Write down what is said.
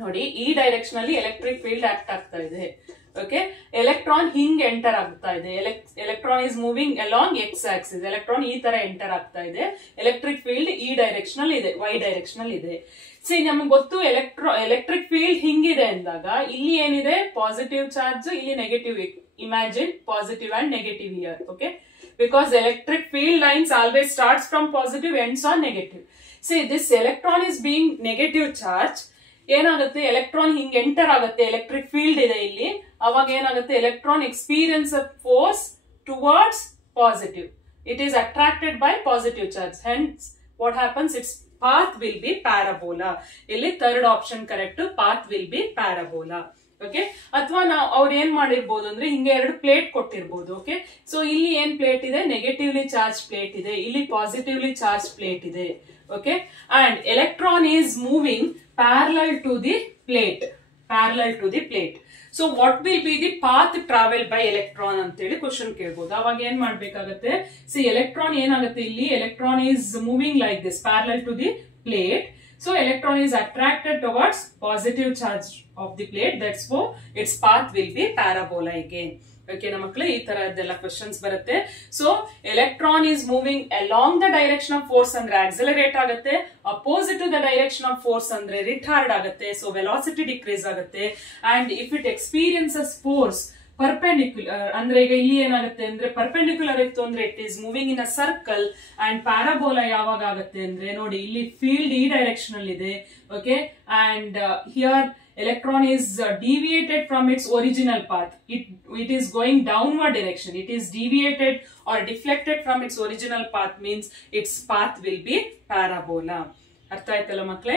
ನೋಡಿ ಈ ಡೈರೆಕ್ಷನ್ ಅಲ್ಲಿ ಎಲೆಕ್ಟ್ರಿಕ್ ಫೀಲ್ಡ್ ಆಕ್ಟ್ ಆಗ್ತಾ ಇದೆ. ಓಕೆ, ಎಲೆಕ್ಟ್ರಾನ್ ಹಿಂಗ್ ಎಂಟರ್ ಆಗ್ತಾ ಇದೆ. Electron is moving along X Axis. Electron ಈ ತರ ಎಂಟರ್ ಆಗ್ತಾ ಇದೆ. ಎಲೆಕ್ಟ್ರಿಕ್ ಫೀಲ್ಡ್ ಈ ಡೈರೆಕ್ಷನ್ ಅಲ್ಲಿ ಇದೆ, ವೈ ಡೈರೆಕ್ಷನ್ ಅಲ್ಲಿ ಇದೆ. ಸಿ ನಮ್ಗೆ ಗೊತ್ತು ಎಲೆಕ್ಟ್ರಿಕ್ ಫೀಲ್ಡ್ ಹಿಂಗಿದೆ ಅಂದಾಗ ಇಲ್ಲಿ ಏನಿದೆ ಪಾಸಿಟಿವ್ ಚಾರ್ಜ್, ಇಲ್ಲಿ negative. Imagine positive and negative here. Okay, because electric field lines always starts from positive, ends on negative. See, this electron is being negative charge. ಏನಾಗುತ್ತೆ, ಎಲೆಕ್ಟ್ರಾನ್ ಹಿಂಗ್ enter ಆಗುತ್ತೆ, electric field ಇದೆ ಇಲ್ಲಿ. ಅವಾಗ ಏನಾಗುತ್ತೆ, electron experience a force towards positive. It is attracted by positive charge. Hence what happens, its path will be parabola. ಇಲ್ಲಿ third option correct, path will be parabola. Okay, ಅಥವಾ ನಾವು ಅವ್ರು ಏನ್ ಮಾಡಿರ್ಬೋದು ಅಂದ್ರೆ ಹಿಂಗೆ ಎರಡು ಪ್ಲೇಟ್ ಕೊಟ್ಟಿರ್ಬೋದು. ಓಕೆ, ಸೊ ಇಲ್ಲಿ ಏನ್ ಪ್ಲೇಟ್ ಇದೆ, ನೆಗೆಟಿವ್ಲಿ ಚಾರ್ಜ್ ಪ್ಲೇಟ್ ಇದೆ, ಇಲ್ಲಿ ಪಾಸಿಟಿವ್ಲಿ ಚಾರ್ಜ್ ಪ್ಲೇಟ್ ಇದೆ. Okay, and electron is moving parallel to the plate. So what will be the path traveled by electron ಅಂತೇಳಿ ಕ್ವಶನ್ ಕೇಳ್ಬೋದು. ಅವಾಗ ಏನ್ ಮಾಡ್ಬೇಕಾಗತ್ತೆ, ಸಿ ಎಲೆಕ್ಟ್ರಾನ್ ಏನಾಗುತ್ತೆ, ಇಲ್ಲಿ electron is moving like this parallel to the plate. So electron is attracted towards positive charge of the plate. That's why its path will be parabola again. Okay, na makkale ee taraddella questions barutte. So electron is moving along the direction of force andre accelerate agutte, opposite to the direction of force andre retard agutte. So velocity decrease agutte, and if it experiences force perpendicular ಅಂದ್ರೆ ಈಗ ಇಲ್ಲಿ ಏನಾಗುತ್ತೆ ಅಂದ್ರೆ perpendicular ಇತ್ತು ಅಂದ್ರೆ it is moving in a circle. And parabola ಯಾವಾಗ ಆಗುತ್ತೆ ಅಂದ್ರೆ ನೋಡಿ ಇಲ್ಲಿ ಫೀಲ್ಡ್ ಈ ಡೈರೆಕ್ಷನ್ ಅಲ್ಲಿ ಇದೆ. Okay, and here electron is deviated from its original path. It is going downward direction. It is deviated or deflected from its original path, means its path will be parabola. ಅರ್ಥ ಆಯ್ತಲ್ಲ ಮಕ್ಕಳೇ?